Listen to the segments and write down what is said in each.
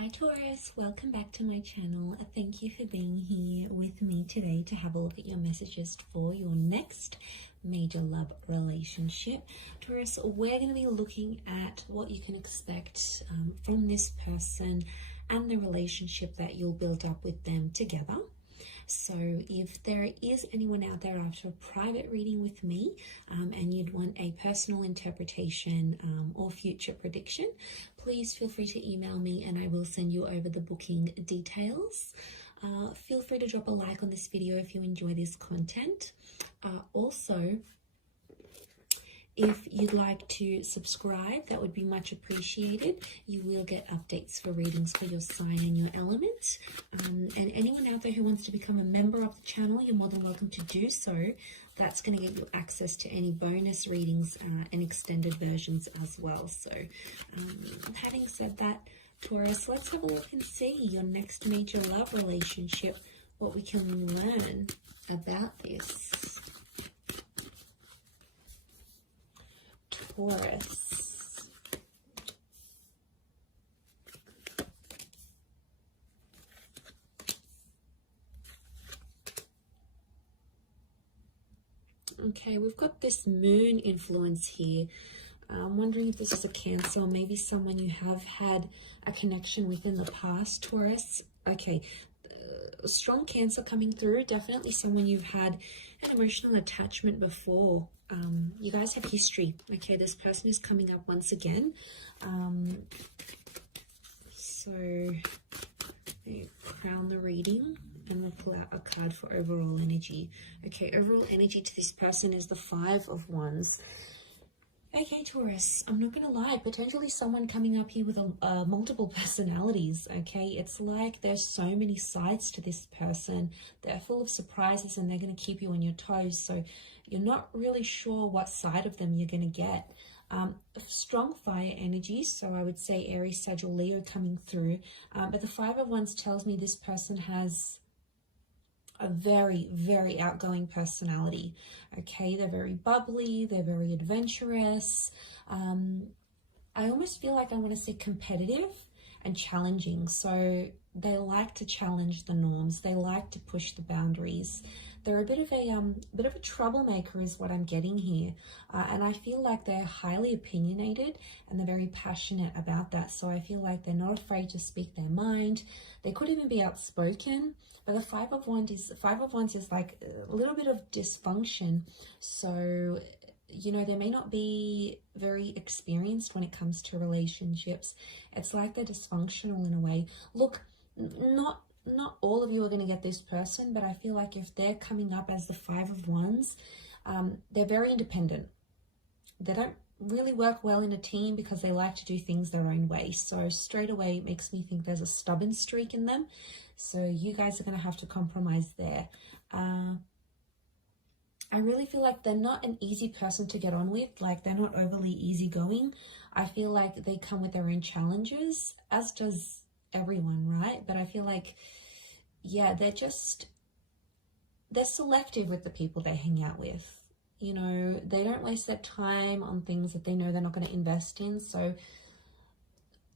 Hi Taurus, welcome back to my channel. Thank you for being here with me today to have a look at your messages for your next major love relationship. Taurus, we're going to be looking at what you can expect from this person and the relationship that you'll build up with them together. So if there is anyone out there after a private reading with me and you'd want a personal interpretation or future prediction, please feel free to email me and I will send you over the booking details. Feel free to drop a like on this video if you enjoy this content. Also, if you'd like to subscribe, that would be much appreciated. You will get updates for readings for your sign and your element. And anyone out there who wants to become a member of the channel, you're more than welcome to do so. That's going to get you access to any bonus readings and extended versions as well. So having said that, Taurus, let's have a look and see your next major love relationship, what we can learn about this. Taurus. Okay, we've got this moon influence here. I'm wondering if this is a Cancer, or maybe someone you have had a connection with in the past, Taurus. Okay, strong Cancer coming through. Definitely someone you've had an emotional attachment before. You guys have history. Okay, this person is coming up once again. So crown the reading and we'll pull out a card for overall energy. Okay, overall energy to this person is the Five of Wands. Okay, Taurus, I'm not going to lie, potentially someone coming up here with multiple personalities, okay? It's like there's so many sides to this person. They're full of surprises and they're going to keep you on your toes. So you're not really sure what side of them you're going to get. Strong fire energy, so I would say Aries, Sag, or Leo coming through. But the Five of Wands tells me this person has a very, very outgoing personality. Okay, they're very bubbly, they're very adventurous. I almost feel like I want to say competitive and challenging. So they like to challenge the norms. They like to push the boundaries. They're a bit of a troublemaker is what I'm getting here. And I feel like they're highly opinionated and they're very passionate about that. So I feel like they're not afraid to speak their mind. They could even be outspoken. But the Five of Wands is like a little bit of dysfunction. So, you know, they may not be very experienced when it comes to relationships. It's like they're dysfunctional in a way. Look, not all of you are going to get this person, but I feel like if they're coming up as the Five of Wands, they're very independent. They don't really work well in a team because they like to do things their own way. So straight away, it makes me think there's a stubborn streak in them. So you guys are going to have to compromise there. I really feel like they're not an easy person to get on with. Like, they're not overly easygoing. I feel like they come with their own challenges, as does everyone, right? But I feel like, yeah, they're selective with the people they hang out with. You know, they don't waste their time on things that they know they're not going to invest in. So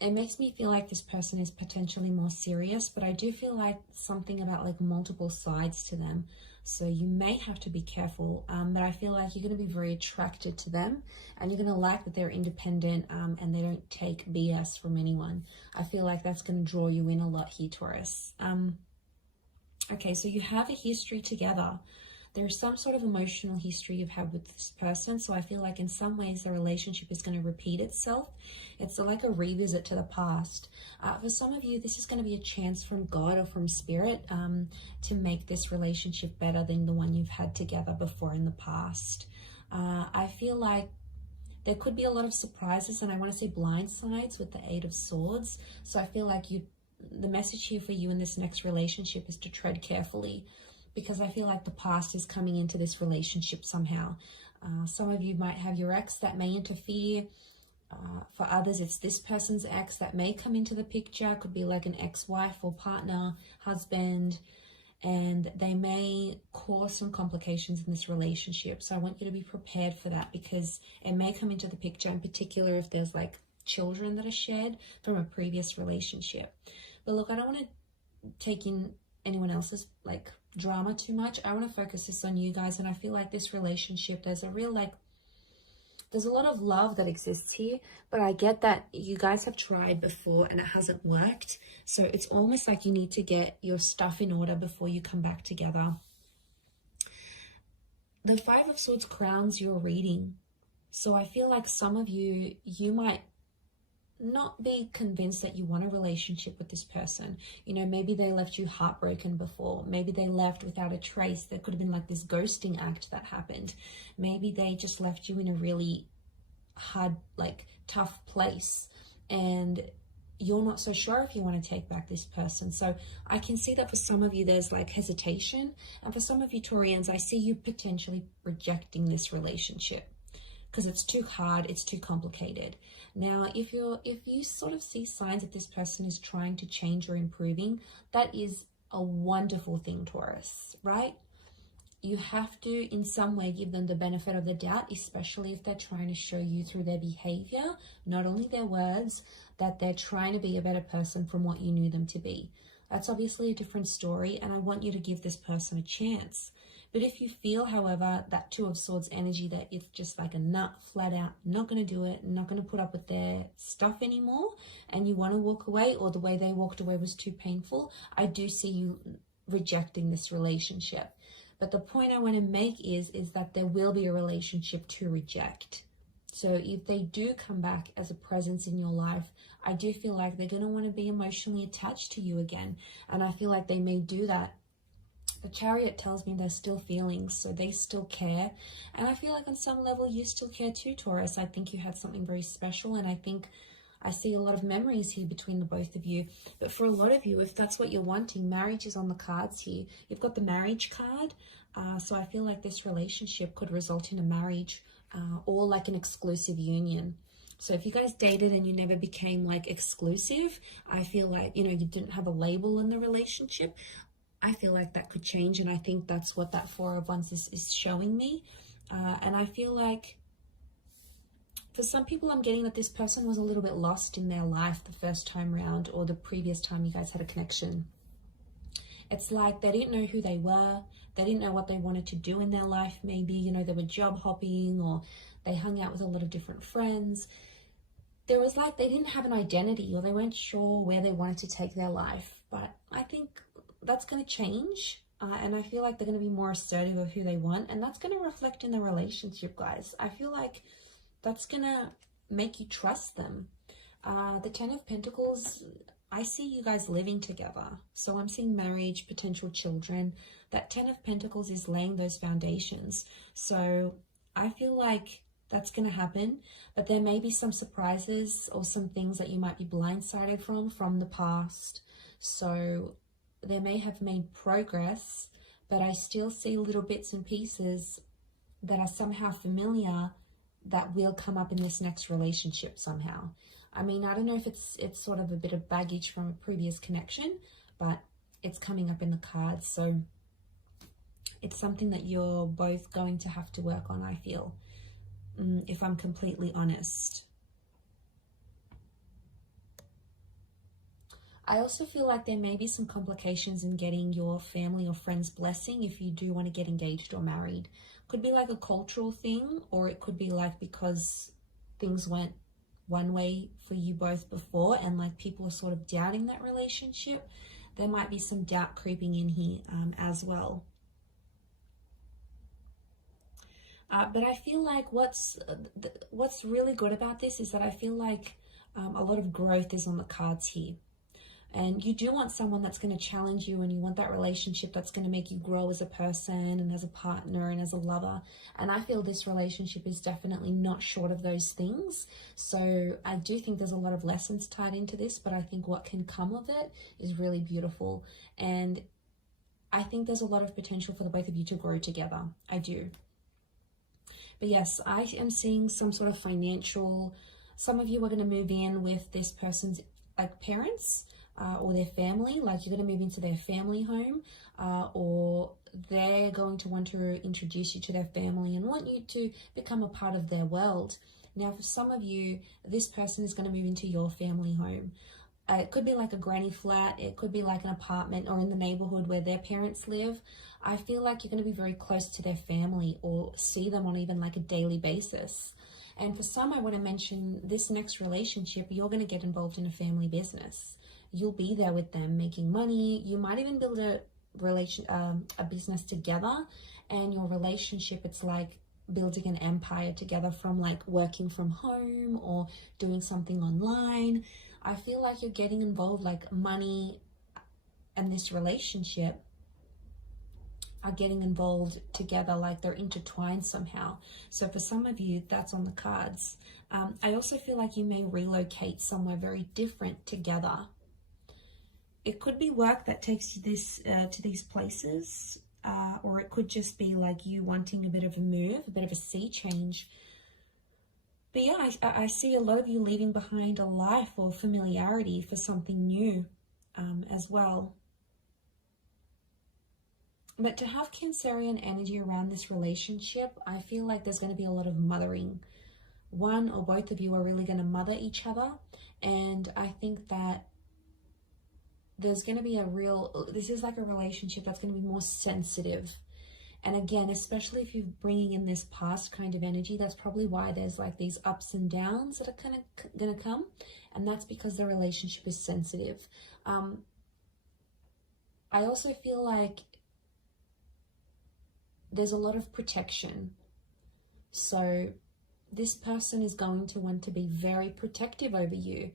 it makes me feel like this person is potentially more serious, but I do feel like something about like multiple sides to them. So you may have to be careful, but I feel like you're going to be very attracted to them and you're going to like that they're independent and they don't take BS from anyone. I feel like that's going to draw you in a lot here, Taurus. Okay, so you have a history together. There's some sort of emotional history you've had with this person. So I feel like in some ways the relationship is going to repeat itself. It's like a revisit to the past. For some of you, this is going to be a chance from God or from Spirit to make this relationship better than the one you've had together before in the past. I feel like there could be a lot of surprises, and I want to say blindsides with the Eight of Swords. So I feel like the message here for you in this next relationship is to tread carefully, because I feel like the past is coming into this relationship somehow. Some of you might have your ex that may interfere. For others, it's this person's ex that may come into the picture. Could be like an ex-wife or partner, husband, and they may cause some complications in this relationship. So I want you to be prepared for that, because it may come into the picture, in particular if there's like children that are shared from a previous relationship. But look, I don't want to take in anyone else's like drama too much. I want to focus this on you guys, and I feel like this relationship, there's a real like, there's a lot of love that exists here, but I get that you guys have tried before and it hasn't worked. So it's almost like you need to get your stuff in order before you come back together. The Five of Swords crowns your reading. So I feel like some of you, you might not be convinced that you want a relationship with this person. You know, maybe they left you heartbroken before. Maybe they left without a trace. There could have been like this ghosting act that happened. Maybe they just left you in a really hard, like tough place, and you're not so sure if you want to take back this person. So I can see that for some of you there's like hesitation, and for some of you Taurians, I see you potentially rejecting this relationship because it's too hard, it's too complicated. Now, if you sort of see signs that this person is trying to change or improving, that is a wonderful thing, Taurus, right? You have to in some way give them the benefit of the doubt, especially if they're trying to show you through their behavior, not only their words, that they're trying to be a better person from what you knew them to be. That's obviously a different story, and I want you to give this person a chance. But if you feel, however, that Two of Swords energy, that it's just like a nut, flat out, not going to do it, not going to put up with their stuff anymore, and you want to walk away, or the way they walked away was too painful, I do see you rejecting this relationship. But the point I want to make is that there will be a relationship to reject. So if they do come back as a presence in your life, I do feel like they're going to want to be emotionally attached to you again. And I feel like they may do that. The Chariot tells me there's still feelings, so they still care. And I feel like on some level you still care too, Taurus. I think you had something very special, and I think I see a lot of memories here between the both of you. But for a lot of you, if that's what you're wanting, marriage is on the cards here. You've got the marriage card. So I feel like this relationship could result in a marriage or like an exclusive union. So if you guys dated and you never became like exclusive, I feel like, you know, you didn't have a label in the relationship, I feel like that could change. And I think that's what that Four of Wands is showing me. And I feel like for some people, I'm getting that this person was a little bit lost in their life the first time round, or the previous time you guys had a connection. It's like they didn't know who they were. They didn't know what they wanted to do in their life. Maybe, you know, they were job hopping, or they hung out with a lot of different friends. There was like, they didn't have an identity, or they weren't sure where they wanted to take their life. But I think that's going to change. And I feel like they're going to be more assertive of who they want. And that's going to reflect in the relationship, guys. I feel like that's going to make you trust them. The Ten of Pentacles, I see you guys living together. So I'm seeing marriage, potential children. That Ten of Pentacles is laying those foundations. So I feel like that's going to happen. But there may be some surprises or some things that you might be blindsided from the past. So they may have made progress, but I still see little bits and pieces that are somehow familiar that will come up in this next relationship somehow. I mean, I don't know if it's sort of a bit of baggage from a previous connection, but it's coming up in the cards. So it's something that you're both going to have to work on, I feel, if I'm completely honest. I also feel like there may be some complications in getting your family or friends' blessing if you do want to get engaged or married. Could be like a cultural thing, or it could be like because things went one way for you both before and like people are sort of doubting that relationship. There might be some doubt creeping in here as well. But I feel like what's really good about this is that I feel like a lot of growth is on the cards here. And you do want someone that's going to challenge you, and you want that relationship that's going to make you grow as a person and as a partner and as a lover. And I feel this relationship is definitely not short of those things. So I do think there's a lot of lessons tied into this, but I think what can come of it is really beautiful. And I think there's a lot of potential for the both of you to grow together. I do. But yes, I am seeing some sort of financial, some of you are going to move in with this person's like parents, or their family, like you're going to move into their family home, or they're going to want to introduce you to their family and want you to become a part of their world. Now, for some of you, this person is going to move into your family home. It could be like a granny flat, it could be like an apartment or in the neighborhood where their parents live. I feel like you're going to be very close to their family or see them on even like a daily basis. And for some, I want to mention this next relationship, you're going to get involved in a family business. You'll be there with them making money. You might even build a business together, and your relationship, it's like building an empire together from like working from home or doing something online. I feel like you're getting involved, like money and this relationship are getting involved together, like they're intertwined somehow. So for some of you, that's on the cards. I also feel like you may relocate somewhere very different together. It could be work that takes you to these places, or it could just be like you wanting a bit of a move, a bit of a sea change. But yeah, I see a lot of you leaving behind a life or familiarity for something new as well. But to have Cancerian energy around this relationship, I feel like there's going to be a lot of mothering. One or both of you are really going to mother each other. And I think that there's going to be this is like a relationship that's going to be more sensitive. And again, especially if you're bringing in this past kind of energy, that's probably why there's like these ups and downs that are kind of going to come. And that's because the relationship is sensitive. I also feel like there's a lot of protection. So this person is going to want to be very protective over you.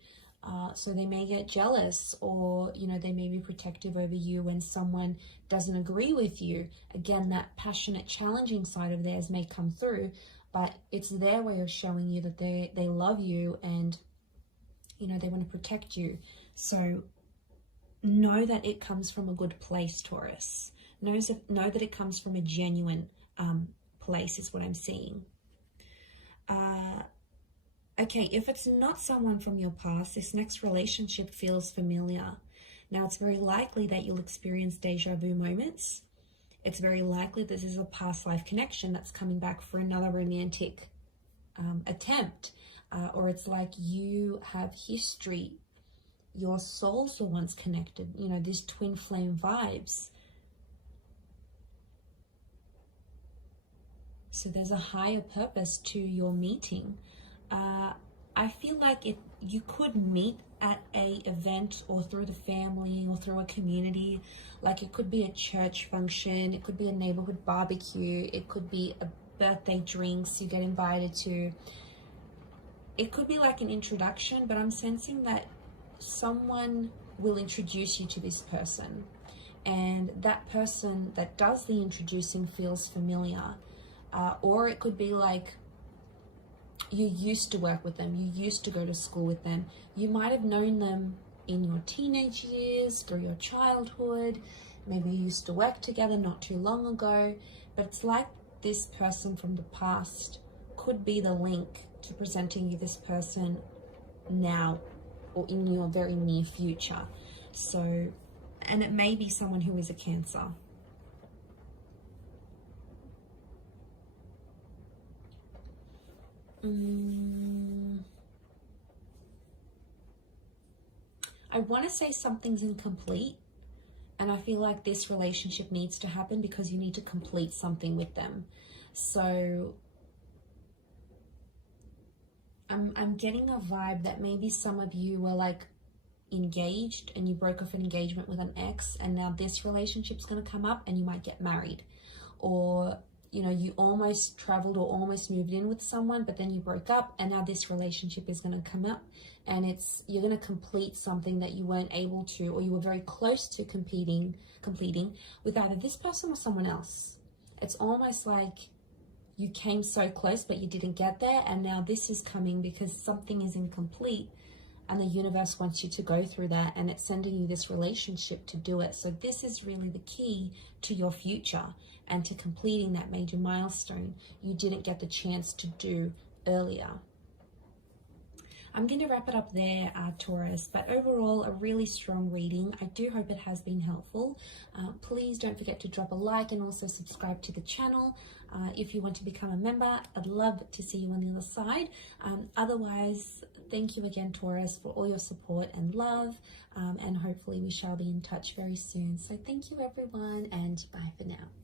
So they may get jealous, or, you know, they may be protective over you when someone doesn't agree with you. Again, that passionate, challenging side of theirs may come through, but it's their way of showing you that they love you and, you know, they want to protect you. So know that it comes from a good place, Taurus. Know that it comes from a genuine place is what I'm seeing. Okay, if it's not someone from your past, this next relationship feels familiar. Now, it's very likely that you'll experience deja vu moments. It's very likely this is a past life connection that's coming back for another romantic attempt. Or it's like you have history. Your souls were once connected. You know, these twin flame vibes. So there's a higher purpose to your meeting. I feel like you could meet at a event or through the family or through a community. Like it could be a church function, it could be a neighborhood barbecue, it could be a birthday drinks you get invited to. It could be like an introduction, but I'm sensing that someone will introduce you to this person, and that person that does the introducing feels familiar. Or it could be like you used to work with them, you used to go to school with them, you might have known them in your teenage years, through your childhood, maybe you used to work together not too long ago, but it's like this person from the past could be the link to presenting you this person now or in your very near future. So, and it may be someone who is a Cancer. I want to say something's incomplete, and I feel like this relationship needs to happen because you need to complete something with them. So I'm getting a vibe that maybe some of you were like engaged and you broke off an engagement with an ex, and now this relationship's going to come up and you might get married. Or, you know, you almost traveled or almost moved in with someone, but then you broke up, and now this relationship is going to come up, and you're going to complete something that you weren't able to, or you were very close to completing with either this person or someone else. It's almost like you came so close, but you didn't get there, and now this is coming because something is incomplete, and the universe wants you to go through that, and it's sending you this relationship to do it. So this is really the key to your future and to completing that major milestone you didn't get the chance to do earlier. I'm going to wrap it up there, Taurus, but overall a really strong reading. I do hope it has been helpful. Please don't forget to drop a like and also subscribe to the channel. If you want to become a member, I'd love to see you on the other side. Otherwise, thank you again, Taurus, for all your support and love, and hopefully we shall be in touch very soon. So thank you everyone, and bye for now.